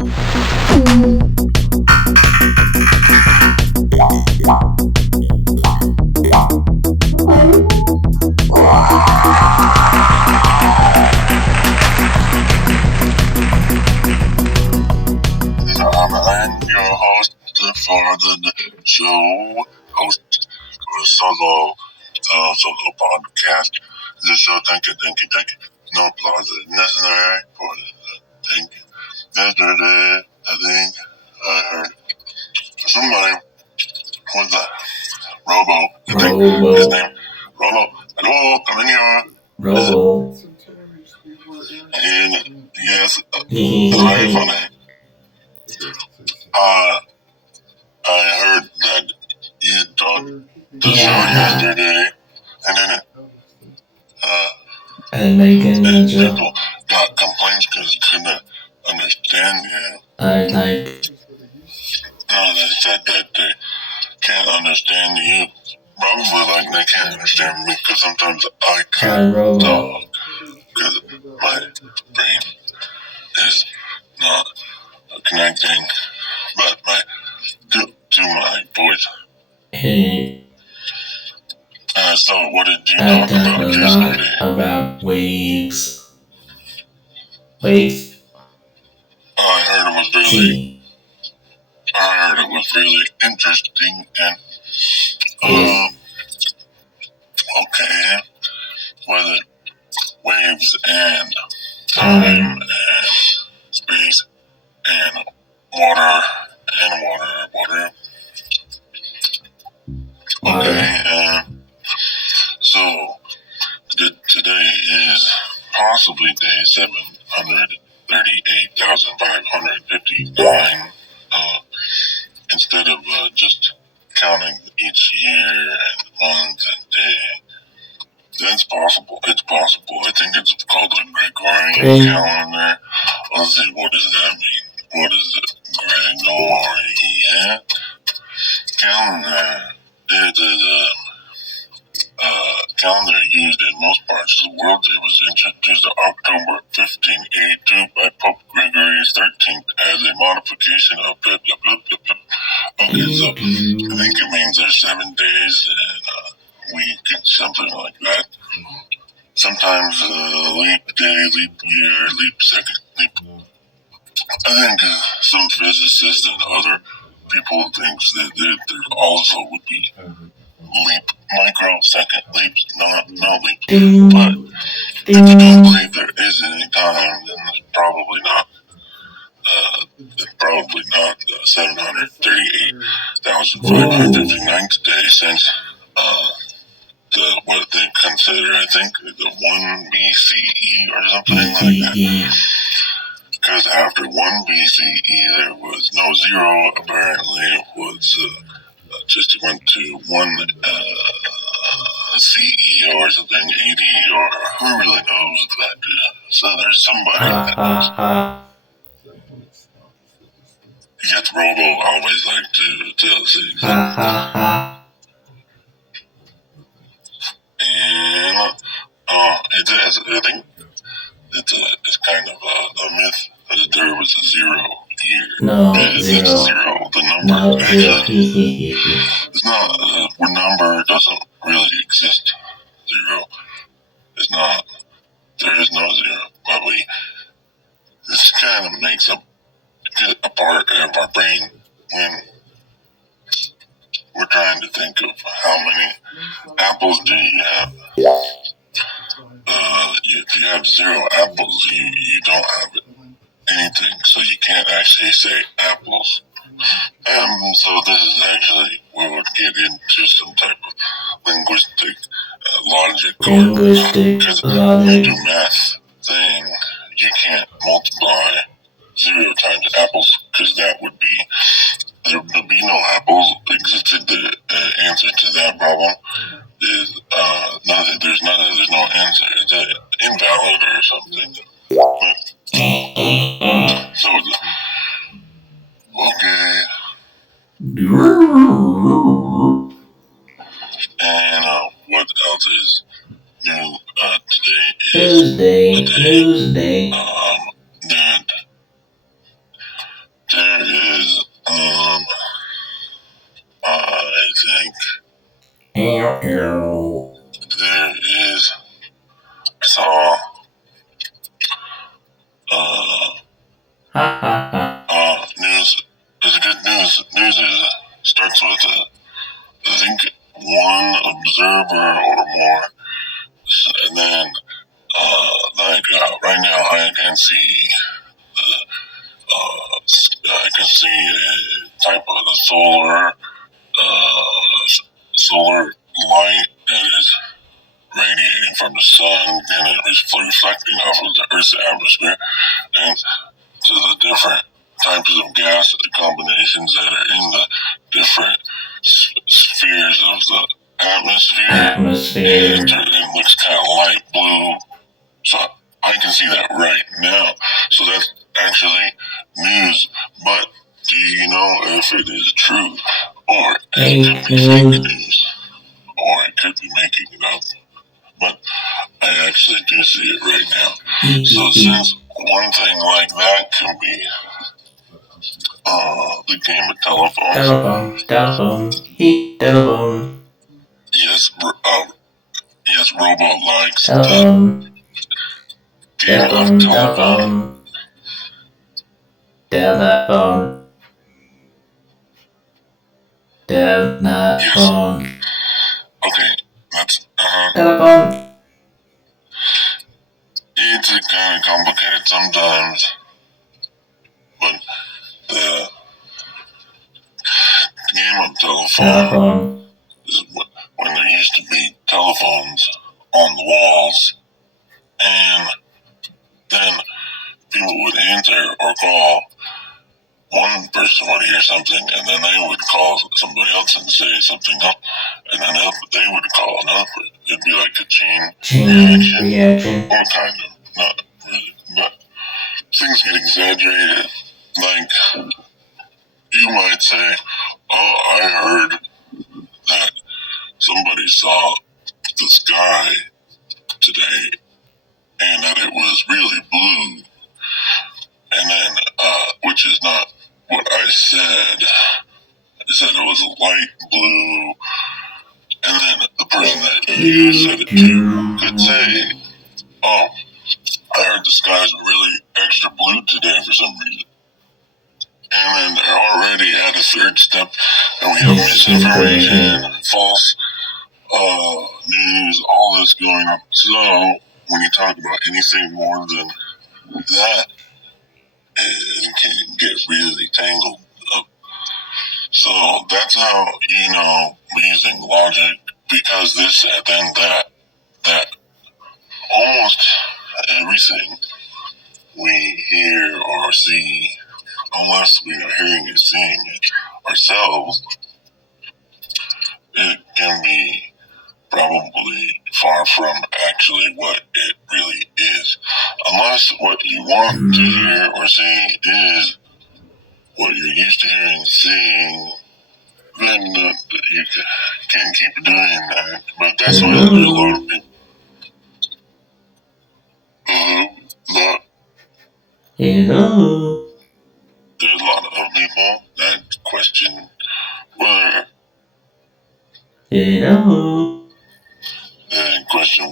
I'm your host for the show, host for solo podcast. The show, thank you. No applause is necessary for the thank you. Yesterday, I think I heard somebody was that Robo. I think his name Robo. Hello, come in here. Robo. And yes, very funny. I heard that you done the show yesterday, and then people got complaints because couldn't understand you. They said that they can't understand you. Probably like they can't understand me because sometimes I can't talk because my brain is not connecting, but to my voice. So what did you talk about yesterday? About waves. I heard it was really interesting and okay, whether waves and time and space and water. Okay, so today is possibly day 738,559. Instead of just counting each year and month and day. That's possible. It's possible. I think it's called a Gregorian calendar. Let's see, what does that mean? What is it? Gregorian calendar. It is a calendar used in most parts of the world. It was introduced in October 1582 by Pope Gregory XIII as a modification of blah, blah, blah, blah, blah. Okay, so I think it means there's 7 days and a week and something like that. Sometimes leap day, leap year, leap second, leap. I think some physicists and other people think that there also would be leap, microsecond leaps, no leap. But if you don't believe there is any time, then it's probably not. The 738,559th day since what they consider, I think, the 1 BCE or something like that. Because after 1 BCE, there was no zero. Apparently, it was just went to 1 CE or something, 80, or who really knows that. So there's somebody that knows. Yet Robo always like to tell things. And it is, I think it's kind of a myth that there was a 0 year. No, it's zero. Zero, the number. No, zero. It's not, the number doesn't really exist. 0. It's not, there is no 0. But this kind of makes a part of our brain when we're trying to think of how many apples do you have. If you have 0 apples, you don't have anything, so you can't actually say apples. So this is actually, we would get into some type of linguistic logic. Because when you do math thing, you can't multiply 0 times apples, because that would be, there would be no apples existed. The answer to that problem is there's no answer. It's invalid or something. So, okay. And what else is new today? Is Tuesday. that there is, I saw, news. There's a good news. News is starts with I think one observer or more, and then right now I can see a type of the solar light that is radiating from the sun, and it is reflecting off of the Earth's atmosphere, and to the different types of gas combinations that are in the different spheres of the atmosphere. And it looks kind of light blue. So I can see that right now. So that's actually news. But do you know if it is true? Or it could be fake news? Or it could be making it up? But I actually do see it right now. So since one thing like that can be the game of telephones. Telephone. Yes, yes, Robot likes Telephone. the game of telephone. Telephone. Telephone. Yes. Okay, that's Telephone. It's kind of complicated sometimes, but the game of telephone is when there used to be telephones on the walls, and then people would answer or call. One person would hear something, and then they would call somebody else and say something else, and then they would call another person. It'd be like a chain reaction. Or kind of, not really, but things get exaggerated. Like, you might say, oh, I heard that somebody saw the sky today and that it was really blue. And then, which is not what I said. I said it was light blue. And then the person that you said it to could say, oh, I heard the sky's really extra blue today for some reason. And then they're already at a third step, and we have misinformation, false news, all this going on. So when you talk about anything more than that, it can get really tangled up. So that's how, using logic, because this, then that almost everything we hear or see, unless we are hearing it, seeing it ourselves, it can be probably far from actually what it really is. Unless what you want to hear or see is what you're used to hearing and seeing, then you can keep doing that. But that's why there's a lot of people. Hello. There's a lot of people that question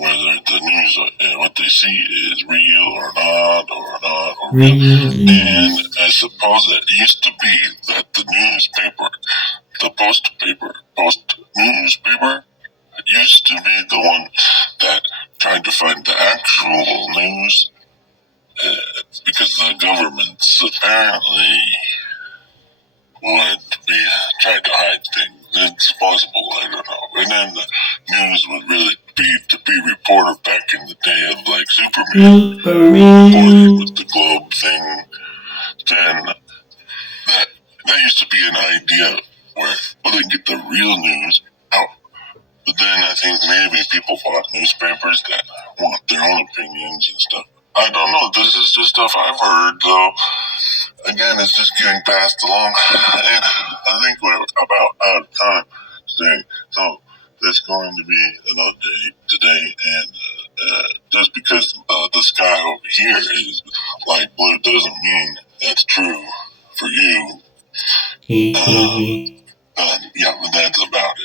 whether the news, what they see is real or not, or real. And I suppose it used to be that the newspaper, the post newspaper, used to be the one that tried to find the actual news, because the governments apparently would be trying to hide things. It's possible, I don't know. And then the news would really be to be reported back in the day of like Superman reporting with the globe thing. Then that used to be an idea where they get the real news out. But then I think maybe people bought newspapers that want their own opinions and stuff. I don't know. This is just stuff I've heard, though. Again, it's just getting passed along. And I think we're about out of time today. So there's going to be another day today. And just because the sky over here is light blue doesn't mean that's true for you. Yeah, but that's about